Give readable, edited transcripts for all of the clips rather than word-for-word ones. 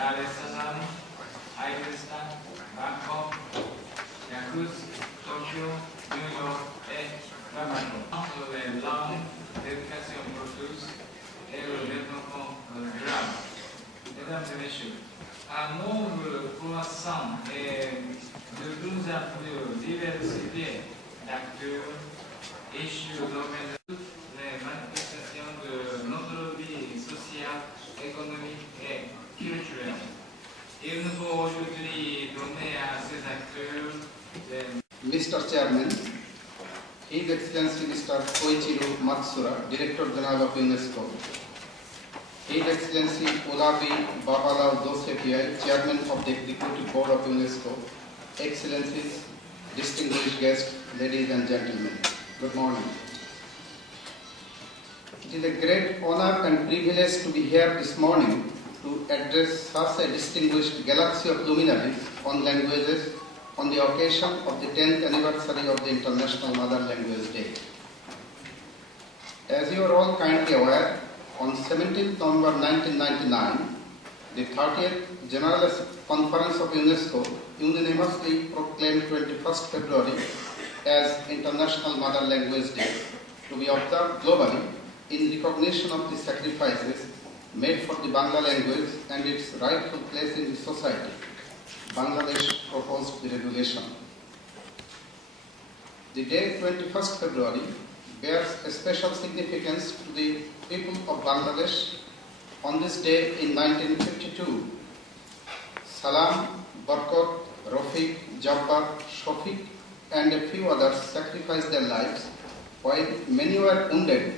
Dar es Salaam, Aizestan, Bangkok, Yakutsk, Tokyo, New York et Bamako. Sur les langues d'éducation pour tous et le développement durable. Mesdames et messieurs, un nombre croissant et de plus en plus diversifié d'acteurs issus du domaine de toutes les manifestations de notre vie sociale, économique et culturelle. Il nous faut aujourd'hui donner à ces acteurs des... Mr. Chairman, His Excellency Mr. Koichiro Matsura, Director General of UNESCO, His Excellency Olabi Babalao Josephiai, Chairman of the Executive Board of UNESCO, Excellencies, distinguished guests, ladies and gentlemen, good morning. It is a great honor and privilege to be here this morning to address such a distinguished galaxy of luminaries on languages on the occasion of the 10th anniversary of the International Mother Language Day. As you are all kindly aware, on 17th November 1999, the 30th General Conference of UNESCO unanimously proclaimed 21st February as International Mother Language Day to be observed globally in recognition of the sacrifices made for the Bangla language and its rightful place in the society. Bangladesh proposed the regulation. The day 21st February bears a special significance to the people of Bangladesh. On this day in 1952, Salam, Barkot, Rafiq, Jabbar, Shafiq and a few others sacrificed their lives, while many were wounded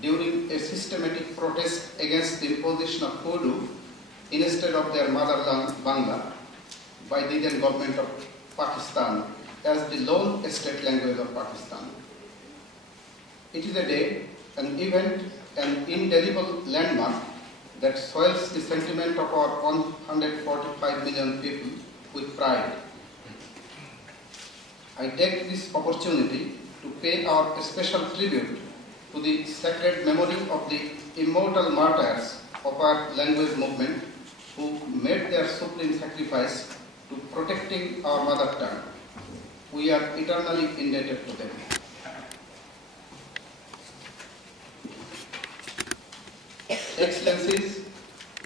during a systematic protest against the imposition of Urdu instead of their mother tongue Bangla by the then government of Pakistan as the lone state language of Pakistan. It is a day, an event, an indelible landmark that soils the sentiment of our 145 million people with pride. I take this opportunity to pay our special tribute to the sacred memory of the immortal martyrs of our language movement who made their supreme sacrifice to protecting our mother tongue. We are eternally indebted to them. Excellencies,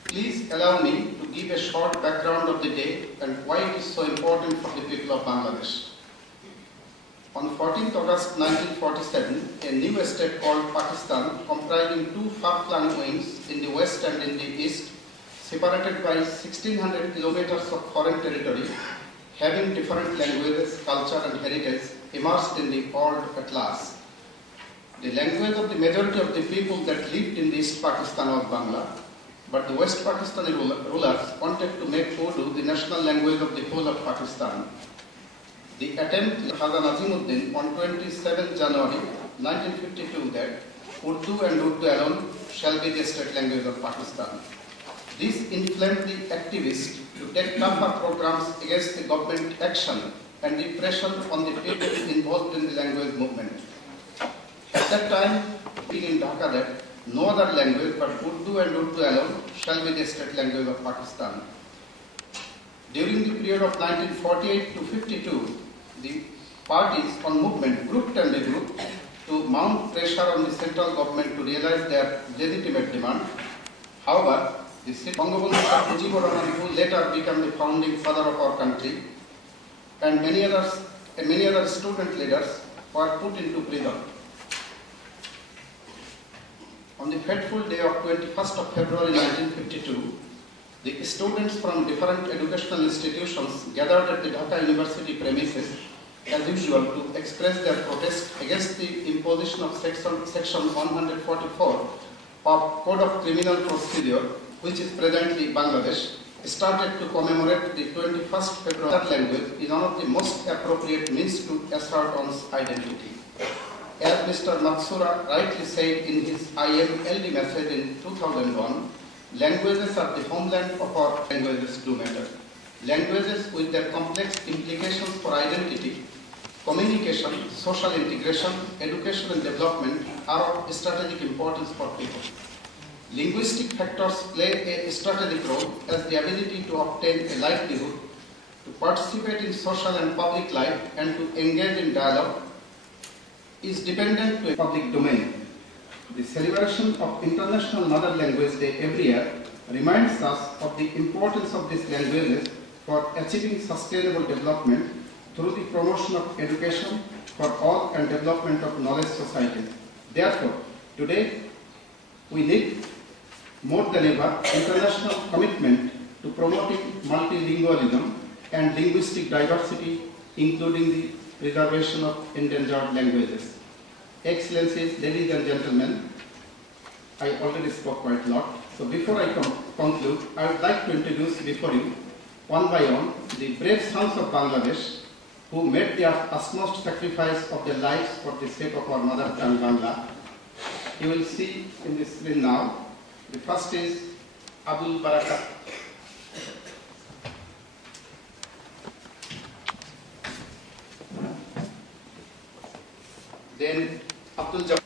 please allow me to give a short background of the day and why it is so important for the people of Bangladesh. On 14th August 1947, a new state called Pakistan, comprising two far-flung wings in the west and in the east, separated by 1600 kilometers of foreign territory, having different languages, culture and heritage, emerged in the old Atlas. The language of the majority of the people that lived in the East Pakistan was Bangla, but the West Pakistani rulers wanted to make Urdu the national language of the whole of Pakistan. The attempt by Khaja Nazimuddin on 27 January 1952 that Urdu and Urdu alone shall be the state language of Pakistan. This inflamed the activists to take tougher programs against the government action and the pressure on the people involved in the language movement. At that time, being in Dhaka that no other language but Urdu and Urdu alone shall be the state language of Pakistan. During the period of 1948 to 52, the parties on movement grouped and regrouped to mount pressure on the central government to realize their legitimate demand. However, the Bangabandhu Sheikh Mujibur Rahman, who later became the founding father of our country, and many other student leaders were put into prison. On the fateful day of 21st of February 1952, the students from different educational institutions gathered at the Dhaka University premises as usual to express their protest against the imposition of section 144 of Code of Criminal Procedure, which is presently Bangladesh, started to commemorate the 21st February. Language is one of the most appropriate means to assert one's identity. As Mr. Matsura rightly said in his IMLD message in 2001, languages are the homeland of our languages do matter. Languages with their complex implications for identity, communication, social integration, education and development are of strategic importance for people. Linguistic factors play a strategic role as the ability to obtain a livelihood, to participate in social and public life, and to engage in dialogue is dependent to a public domain. The celebration of International Mother Language Day every year reminds us of the importance of these languages for achieving sustainable development through the promotion of education for all and development of knowledge societies. Therefore, today we need more than ever international commitment to promoting multilingualism and linguistic diversity, including the preservation of endangered languages. Excellencies, ladies and gentlemen, I already spoke quite a lot. So before I conclude, I would like to introduce before you, one by one, the brave sons of Bangladesh who made their utmost sacrifice of their lives for the sake of our mother tongue, Bangla. You will see in the screen now. The first is Abul Barakat. Then Abdul Jabbar.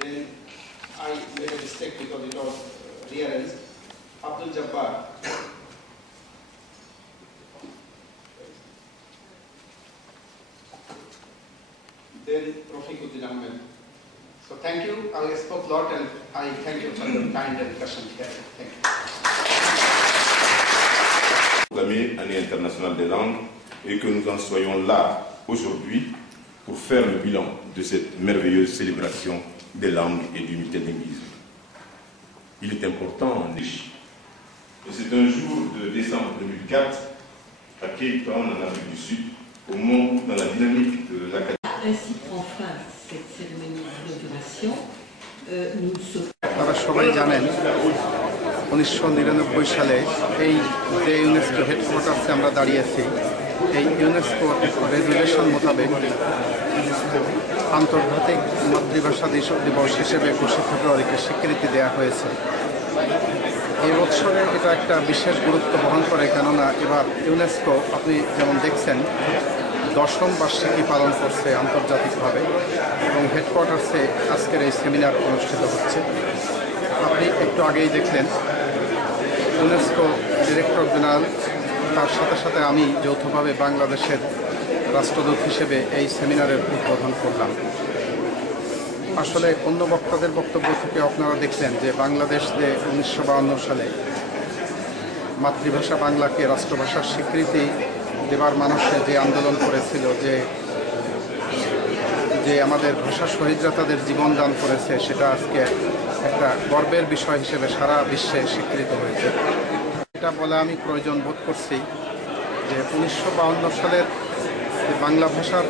Then I made a mistake because it was rearranged. Abdul Jabbar. Then Rafiquddin Ahmed. So thank you. I spoke a lot and I thank you for your kind and question. Thank you. Proclamée Année internationale des langues et que nous en soyons là aujourd'hui pour faire le bilan de cette merveilleuse célébration des langues et du multilinguisme. Il est important en Égypte. Et c'est un jour de décembre 2004 à Cape Town, en Afrique du Sud, au moment dans la dynamique de l'académie. Ainsi prend fin cette cérémonie d'inauguration. Nous sommes... আপনারা সবাই জানেন 1999 সালে এই যে UNESCO হেডকোয়ার্টার্সে আমরা দাঁড়িয়েছি এই UNESCO resolution মোতাবেক আন্তর্জাতিক মাতৃভাষা দিবস হিসেবে 21 ফেব্রুয়ারিকে স্বীকৃতি দেওয়া হয়েছে। এই বছরে এটা একটা বিশেষ গুরুত্ব বহন করে, কেননা এবার ইউনেস্কো আপনি যেমন দেখছেন 10ম বার্ষিকী পালন করছে আন্তর্জাতিকভাবে এবং হেডকোয়ার্টার্সে আজকের এই সেমিনার অনুষ্ঠিত হচ্ছে। আপনি একটু আগেই দেখলেন ইউনেস্কো ডিরেক্টর জেনারেল, তার সাথে সাথে আমি যৌথভাবে বাংলাদেশের রাষ্ট্রদূত হিসেবে এই সেমিনারের উদ্বোধন করলাম। আসলে অন্য বক্তাদের বক্তব্য থেকে আপনারা দেখলেন যে বাংলাদেশ যে 1952 সালে মাতৃভাষা বাংলাকে রাষ্ট্রভাষার স্বীকৃতি দেবার মানুষে যে আন্দোলন করেছিল, যে আমাদের ভাষা শহীদরা তাদের জীবন দান করেছে, সেটা আজকে একটা গর্বের বিষয় হিসেবে সারা বিশ্বে স্বীকৃত হয়েছে। এটা বলে আমি প্রয়োজন বোধ করছি যে 1952 সালের বাংলা ভাষার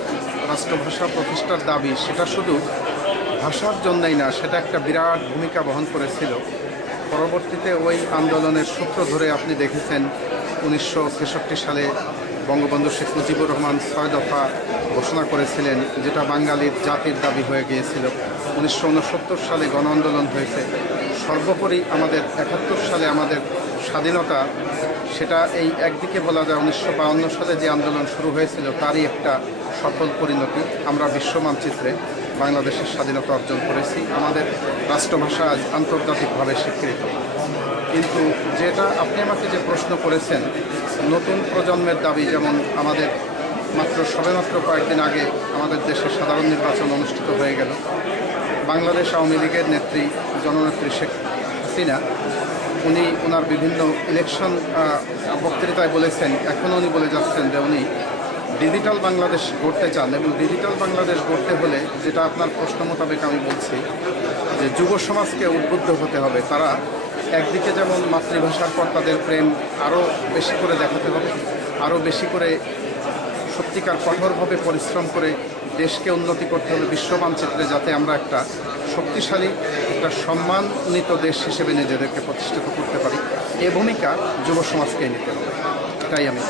রাষ্ট্রভাষা প্রতিষ্ঠার দাবি, সেটা শুধু ভাষার জন্যই না, সেটা একটা বিরাট ভূমিকা বহন করেছিল। পরবর্তীতে ওই আন্দোলনের সূত্র ধরে আপনি দেখেছেন 1963 সালে বঙ্গবন্ধু শেখ মুজিবুর রহমান 6 দফা ঘোষণা করেছিলেন, যেটা বাঙালির জাতির দাবি হয়ে গিয়েছিল। 1969 সালে গণ আন্দোলন হয়েছে। সর্বোপরি আমাদের 71 সালে আমাদের স্বাধীনতা, সেটা এই একদিকে বলা যায় 1952 সালে যে আন্দোলন শুরু হয়েছিল তারই একটা সফল পরিণতি। আমরা বিশ্ব মানচিত্রে বাংলাদেশের স্বাধীনতা অর্জন করেছি, আমাদের রাষ্ট্রভাষা আজ আন্তর্জাতিকভাবে স্বীকৃত। কিন্তু যেটা আপনি আমাকে যে প্রশ্ন করেছেন, নতুন প্রজন্মের দাবি, যেমন আমাদের সবেমাত্র কয়েকদিন আগে আমাদের দেশে সাধারণ নির্বাচন অনুষ্ঠিত হয়ে গেল। বাংলাদেশ আওয়ামী লীগের নেত্রী জননেত্রী শেখ হাসিনা উনি ওনার বিভিন্ন ইলেকশন বক্তৃতায় বলেছেন, এখনও উনি বলে যাচ্ছেন যে উনি ডিজিটাল বাংলাদেশ গড়তে চান, এবং ডিজিটাল বাংলাদেশ গড়তে হলে যেটা আপনার প্রশ্ন মোতাবেক আমি বলছি যে যুব সমাজকে উদ্বুদ্ধ হতে হবে। তারা একদিকে যেমন মাতৃভাষার পর তাদের প্রেম আরও বেশি করে দেখাতে হবে, আরও বেশি করে সত্যিকার কঠোরভাবে পরিশ্রম করে দেশকে উন্নতি করতে হবে বিশ্ব মানচিত্রে, যাতে আমরা একটা শক্তিশালী, একটা সম্মানিত দেশ হিসেবে নিজেদেরকে প্রতিষ্ঠিত করতে পারি। এই ভূমিকা যুব সমাজকে নিতে হবে, এটাই আমি